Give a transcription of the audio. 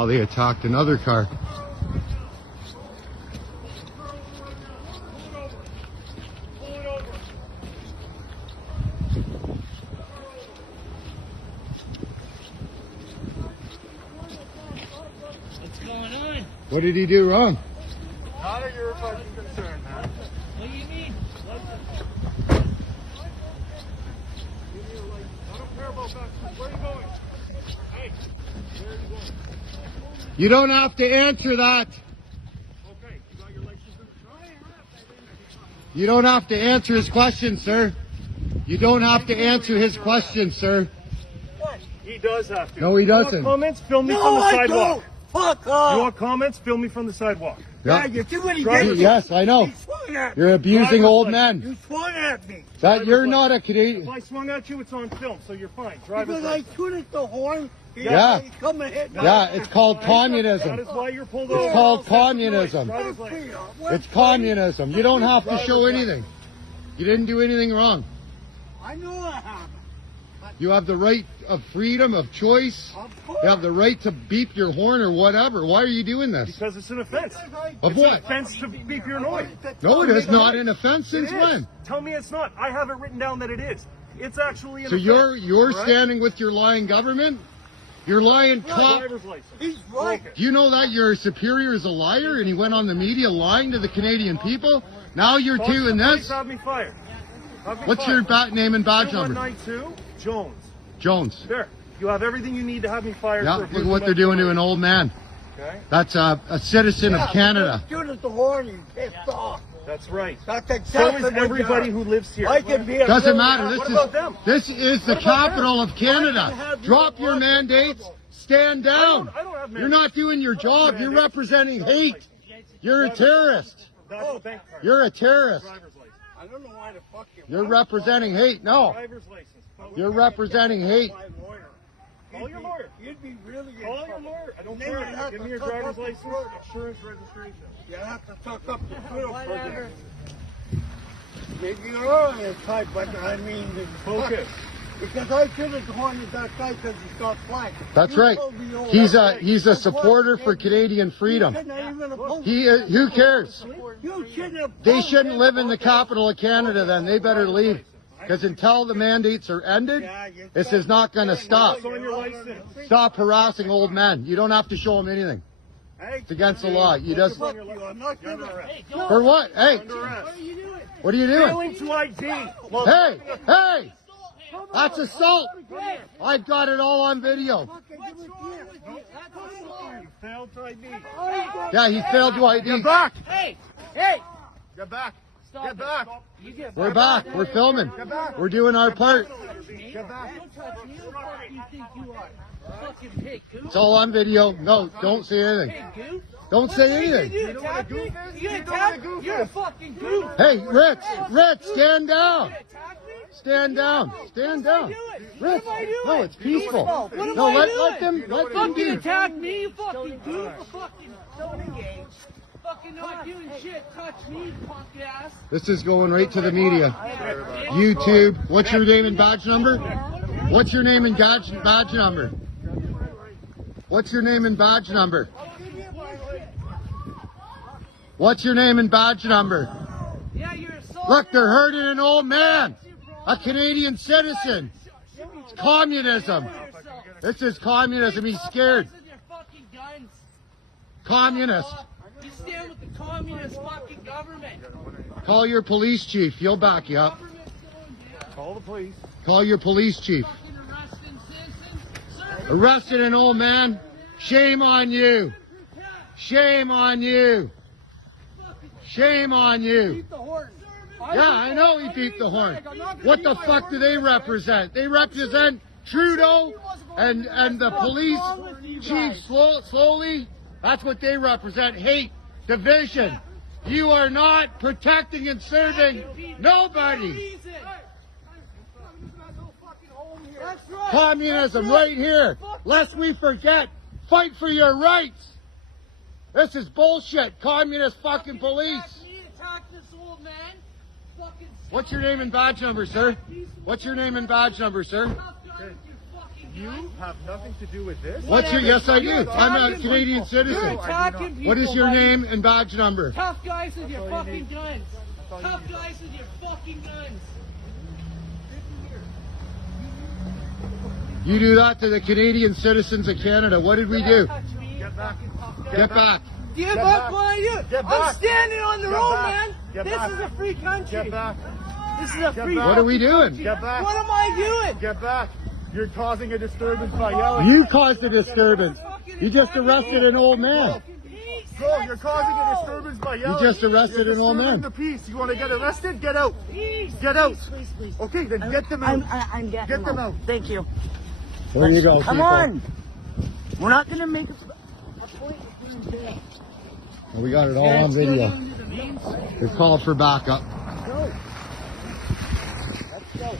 Now they attacked another car. What's going on? What did he do wrong? None of your fucking concern, man. What do you mean? I don't care about that. Where are you going? Hey, where are you going? You don't have to answer that. Okay, you got your license? You don't have to answer his question, sir. You don't have to answer his question, sir. He does have to. No, he You want doesn't. comments? Film me from the sidewalk. Fuck You off! want comments? Film me from the sidewalk. Yeah, you see what he Drive did? it. Yes, I know. He swung at me. You're abusing Driver's old license. men. You swung at me. That you're Driver's not a If Canadian. I swung at you, it's on film, so you're fine. Driver's Because I license. tooted the horn. Yeah. He come and hit me. Yeah, it's called That communism. is why you're pulled It's over. called communism. Driver's license. It's communism. You don't have to show anything. You didn't do anything wrong. I know I have. You have the right of freedom of choice. Of course. You have the right to beep your horn or whatever. Why are you doing this? Because it's an offense. Of It's an what? offense to beep your noise. No, it is not an offense since It is. when? Tell me it's not. I have it written down that it is. It's actually an So offense. you're Right? standing with your lying government? Your lying cop. Driver's license. He's right. Okay. Do you know that your superior is a liar and he went on the media lying to the Canadian people? Now you're Call doing the police, this? Have me fired. Have me What's fired. your name and badge number? 2192 Jones. Jones. There. You have everything you need to have me fired. Yeah, for look at what they're doing to an old man. Okay. That's a citizen of Canada. You tooted the horn. You pissed off. That's right. That's So exactly is what everybody you who lives here. I can be a Doesn't real matter. guy. This What is about them? this is the What about capital of Canada. have Drop your your fucking mandates. trouble. Stand down. I don't have You're not doing your job. You're representing hate. You're a terrorist. That's a bank card. You're a terrorist. Driver's license. I don't know why the fuck you You're representing hate. No, Driver's license. you're representing hate. my lawyer. Call your lawyer. You'd be really in Call your trouble. lawyer. I don't Then you'd care. have Give to me your suck driver's up the license, Trudeau. insurance, registration. You have to suck up the Trudeau for this. Maybe you're on this type, but I mean, Focus. because I tooted the horn at that guy because he's got flack. That's You right. told me all He's that. a supporter for Canadian freedom. You shouldn't even oppose Who cares? You shouldn't have They opposed shouldn't him. live in the capital of Canada. Then they better leave. Because until the mandates are ended, this is not going to stop. What's on your license? Stop harassing old men. You don't have to show them anything. Hey, It's against the law. You just fuck you. I'm not You're gonna. under arrest. for what? Hey, Under arrest. what are you doing? Failing to ID. Hey, hey, that's assault. I've got it all on video. You failed to ID. Yeah, he failed to ID. back. Hey! Hey! Get back. Stop Get back. You get We're back. We're filming. We're doing our part. Get back. Don't touch me. Who the fuck do you think you are? Fucking pig, goof. It's all on video. No, don't say anything. Pig, goof. Don't say anything. You attack me? You attack me? You're a fucking goof. Hey, Rich, stand down. You attack me? Stand down. Stand down. Rich, What am I doing? no, it's peaceful. What am No, I let doing? them Fucking do. attack me, you fucking goof. Fucking fucking not doing shit. Touch me, punk ass. This is going right to the media. YouTube. What's your name and badge number? What's your name and badge number? What's your name and badge number? What's your name and badge number? Yeah, you're assaulting. Look, they're hurting an old man, a Canadian citizen. It's communism. This is communism. He's scared. Your fucking guns. Communist. You stand with the communist fucking government. Call your police chief. He'll back you up. Government's going down. Call the police. Call your police chief. Fucking arresting citizens. Sir, Arrested an old man. Shame on you. Shame on you. Shame on you. The horn. Yeah, I know he beat the horn. What the fuck do they represent? They represent Trudeau and the police chief slowly. That's what they represent. Hate, division. You are not protecting and serving nobody. That's right. Communism right here. Lest we forget, fight for your rights. This is bullshit. Communist fucking police. Attack this old man. Fucking What's your name and badge number, sir? What's your name and badge number, sir? tough guy with your fucking You have nothing to do with this. What's your? Yes, I do. I'm a Canadian citizen. You're attacking people. What is your buddy. name and badge number? Tough guys with your fucking guns. Tough guys with your fucking guns. You do that to the Canadian citizens of Canada. What did we do? Touch me, Get back. fucking tough guy. Get back. Give Get up back. what I do. Get I'm back. standing on the Get road, back. man. Get This back. is a free country. Get back. This is a free back. What are we fucking doing? country. Get back. What am I doing? Get back. You're causing a disturbance by yelling. You caused the disturbance. You just arrested an old man. Go, you're causing a disturbance by yelling. just arrested You're an old man. disturbing the peace. You want to get arrested? Get out. Peace. Get out. Please. Okay, then get them out. I'm getting Get them out. Thank you. There you go. Come people. on. We're not going to make a point. And we got it all on video. They called for backup. Go. Let's go.